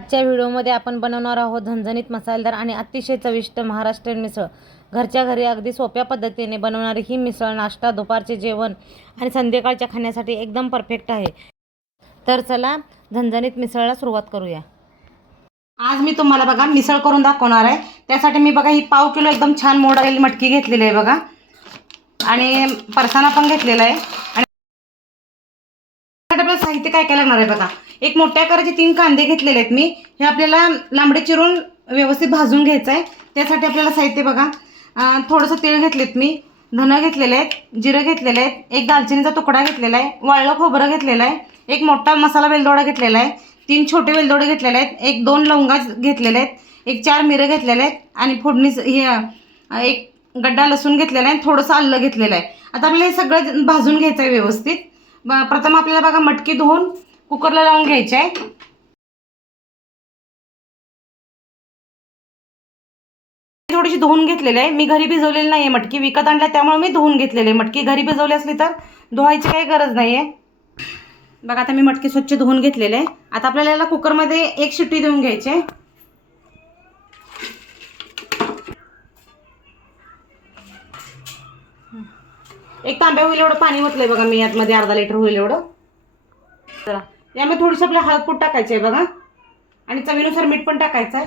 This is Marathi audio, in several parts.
आजच्या व्हिडिओमध्ये आपण बनवणार आहोत झणझणीत मसालेदार आणि अतिशय चविष्ट महाराष्ट्रीयन मिसळ। घरच्या घरी अगदी सोप्या पद्धतीने बनवणारी ही मिसळ नाश्ता, दुपारचे जेवण आणि संध्याकाळच्या खाण्यासाठी एकदम परफेक्ट आहे। तर चला झणझणीत मिसळला सुरुवात करूया। आज मी तुम्हाला बघा मिसळ करून दाखवणार आहे। त्यासाठी मी बघा ही पाव किलो एकदम छान मोड आलेली मटकी घेतलेली आहे बघा, आणि परसाना पण घेतलेला आहे। आणि आपल्याला साहित्य काय काय लागणार आहे बघा। एक मोठ्या आकाराचे 3 कांदे घेतलेले आहेत मी। हे आपल्याला लांबडे चिरून व्यवस्थित भाजून घ्यायचं आहे। त्यासाठी आपल्याला साहित्य बघा, थोडंसं तेल घेतलेत मी, धने घेतलेले आहेत, जिरे घेतलेले आहेत, एक दालचिनीचा तुकडा घेतलेला आहे, वाळलं खोबरं घेतलेलं आहे, एक मोठा मसाला वेलदोडा घेतलेला आहे, 3 छोटे वेलदोडे घेतलेले आहेत, एक 2 लवंगा घेतलेले आहेत, एक 4 मिरे घेतलेले आहेत, आणि फोडणी हे एक गड्डा लसूण घेतलेला आहे, थोडंसं आलं घेतलेलं आहे। आता आपल्याला हे सगळं भाजून घ्यायचं आहे व्यवस्थित। प्रथम आपल्याला बघा मटकी धुवून कुकरला लावून घ्यायची आहे। थोडीशी धुवून घेतलेली आहे मी, घरी भिजवलेली नाहीये मटकी, विकत आणल्या त्यामुळे मी धुवून घेतलेली आहे। मटकी घरी भिजवली असली तर धुवायची काही गरज नाहीये। बघा आता मी मटकी स्वच्छ धुवून घेतलेली आहे। आता आपल्याला याला कुकरमध्ये 1 शिट्टी देऊन घ्यायची आहे। एक तांब्या होईल एवढं पाणी ओतलंय बघा मी यामध्ये, अर्धा लिटर होईल एवढं। चला यामध्ये थोडीशी आपल्या हळदपूड टाकायची आहे बघा, आणि चवीनुसार मीठ पण टाकायचं आहे।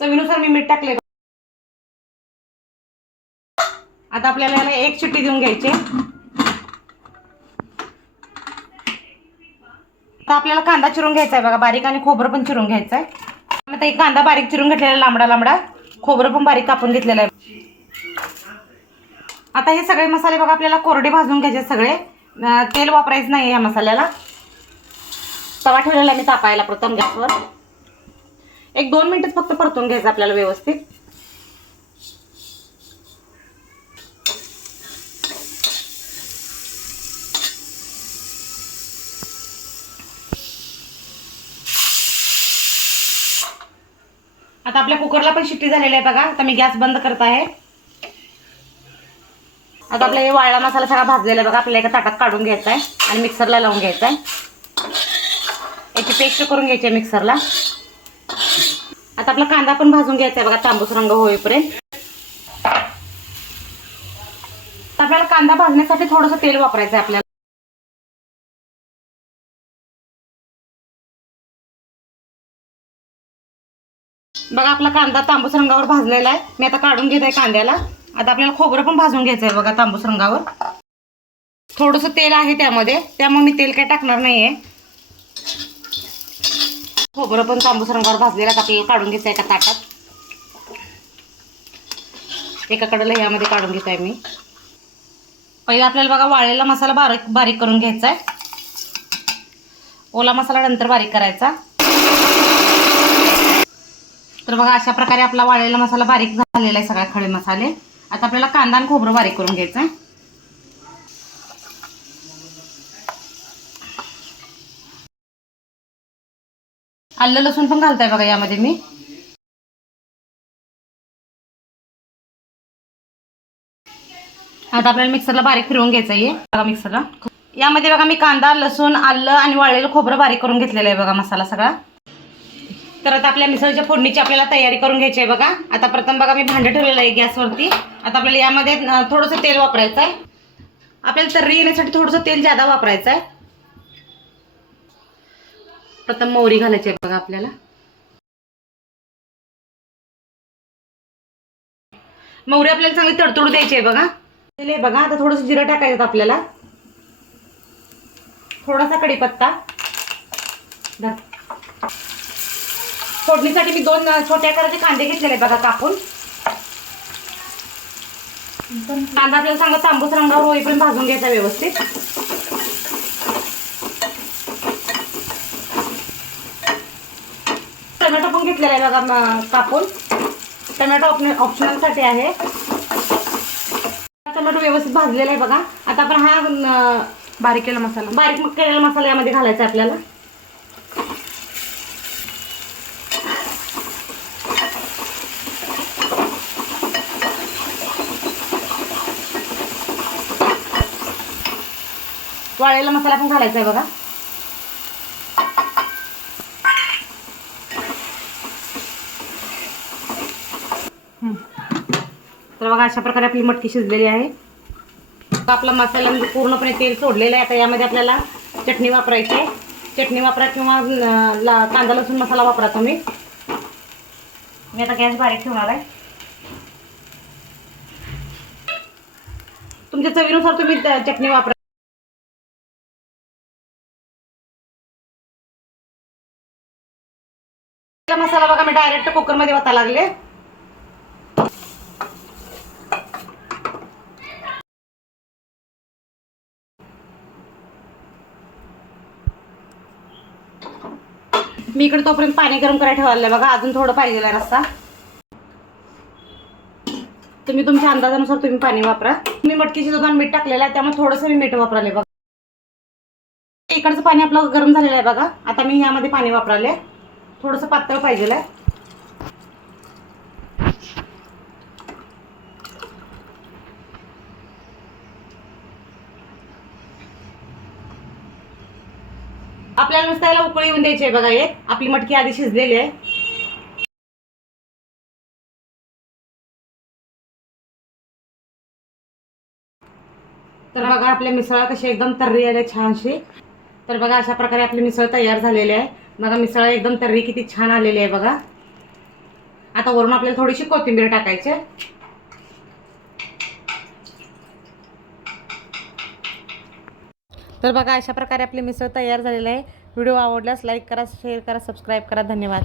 चवीनुसार मी मीठ टाकले। आता आपल्याला याला 1 शिट्टी देऊन घ्यायची आहे। आता आपल्याला कांदा चिरून घ्यायचा आहे बघा बारीक, आणि खोबरं पण चिरून घ्यायचं आहे। आता एक कांदा बारीक चिरून घेतलेला लांबडा लांबडा, खोबरं पण बारीक कापून घेतलेलं आहे। आता हे सगळे मसाले बघा आपल्याला कोरडे भाजून घ्यायचे सगळे, तेल वापरायचं नाही या मसाल्याला। तवा ठेवलेला मी तापायला प्रथम गॅसवर, 1-2 मिनिटच फक्त परतून घ्यायचं आपल्याला व्यवस्थित। आता आपल्या कुकरला पण शिट्टी झालेली आहे बघा। आता मी गॅस बंद करत आहे। आता आपला हे वाळला मसाला सगळा भाजलेला आहे बघा, आपल्याला एका ताटात काढून घ्यायचा आहे आणि मिक्सरला लावून घ्यायचा आहे। याची पेस्ट करून घ्यायची आहे मिक्सरला। आता आपला कांदा पण भाजून घ्यायचा आहे बघा तांबूस रंग होईपर्यंत। आपल्याला कांदा भाजण्यासाठी थोडंसं तेल वापरायचं आहे आपल्याला। बघा आपला कांदा तांबूस रंगावर भाजलेला आहे। मी आता काढून घेत आहे कांद्याला। आता आपल्याला खोबरं पण भाजून घ्यायचं आहे बघा तांबूस रंगावर। थोडंसं तेल आहे त्यामध्ये, त्यामुळे मी तेल काही टाकणार नाहीये। खोबरं पण तांबूस रंगावर भाजलेलं आहे, आपल्याला काढून घ्यायचं आहे एका ताटात। एका कडेला यामध्ये काढून घेत आहे मी। पहिले आपल्याला बघा वाळलेला मसाला बारीक बारीक करून घ्यायचा आहे, ओला मसाला नंतर बारीक करायचा। तर बघा अशा प्रकारे आपला वाळलेला मसाला बारीक झालेला आहे, सगळे खडे मसाले। आता आपल्याला कांदा आणि खोबरं बारीक करून घ्यायचं आहे। आलं लसूण पण घालताय बघा यामध्ये मी। आता आपल्याला मिक्सरला बारीक फिरवून घ्यायचं आहे बघा मिक्सरला। यामध्ये बघा मी कांदा, लसूण, आलं आणि वाळलेलं खोबरं बारीक करून घेतलेलं आहे बघा मसाला सगळा। तर आता आपल्या मिसळच्या फोडणीची आपल्याला तयारी करून घ्यायची आहे बघा। आता प्रथम बघा मी भांडं ठेवलेलं आहे गॅसवरती। आता आपल्याला यामध्ये थोडंसं तेल वापरायचं आहे। आपल्याला तर्री येण्यासाठी थोडंसं तेल जादा वापरायचं आहे। प्रथम मोहरी घालायची आहे बघा आपल्याला। मोहरी आपल्याला चांगली तडतडू द्यायची आहे बघा। बघा आता थोडंसं जिरं टाकायचं आपल्याला, थोडासा कढीपत्ता। फोडणीसाठी मी 2 छोट्या आकाराचे कांदे घेतलेले बघा कापून। कांदा आपल्याला चांगला तांबूस रंगावर होईपर्यंत भाजून घ्यायचा व्यवस्थित। टोमॅटो पण घेतलेला आहे बघा कापून, टोमॅटो ऑप्शनल साठी आहे। टोमॅटो व्यवस्थित भाजलेला आहे बघा। आता आपण हा बारीक केलेला मसाला यामध्ये घालायचा आपल्याला। वाळलेला मसाला पण घालायचा आहे बघा. तर बघा अशा प्रकारे आपली मटकी शिजलेली आहे. आपला मसाला म्हणजे पूर्णपणे तेल सोडलेलं आहे. आता यामध्ये आपल्याला चटणी वापरायची आहे. चटणी वापरा किंवा कांदा लसूण मसाला वापरा तुम्ही. मी आता गॅस बारीक ठेवणार आहे. तुमच्या चवीनुसार तुम्ही चटणी वापरा. मसाला बघा मी डायरेक्ट कुकरमध्ये वता लागले. मी इकडे तोपर्यंत पाणी गरम करायला ठेवायला बघा. अजून थोडं पाहिजे आहे रस्सा. तुम्ही तुमच्या अंदाजानुसार तुम्ही पाणी वापरा. मी मटकी शिजवताना मीठ टाकलेलं आहे त्यामुळे थोडंसं मी मीठ वापराले बघा. इकडचं पाणी आपलं गरम झालेलं आहे बघा. आता मी यामध्ये पाणी वापराले. थोडंसं पातळ पाहिजे आहे. आपल्याला नुसतं याला उकळी येऊन द्यायची आहे बघा. एक आपली मटकी आधी शिजलेली आहे. तर बघा आपल्या मिसळ कशी एकदम तर्री आले छानशी. तर बघा अशा प्रकारे आपली मिसळ तयार झालेली आहे. बघा मिसळ एकदम तर्री किती छान आलेली आहे बघा. आता वरून आपल्याला थोडीशी कोथिंबीर टाकायची. तर बघा अशा प्रकारे आपली मिसळ तयार झालेली आहे. व्हिडिओ आवडल्यास लाईक करा, शेअर करा, सबस्क्राईब करा. धन्यवाद.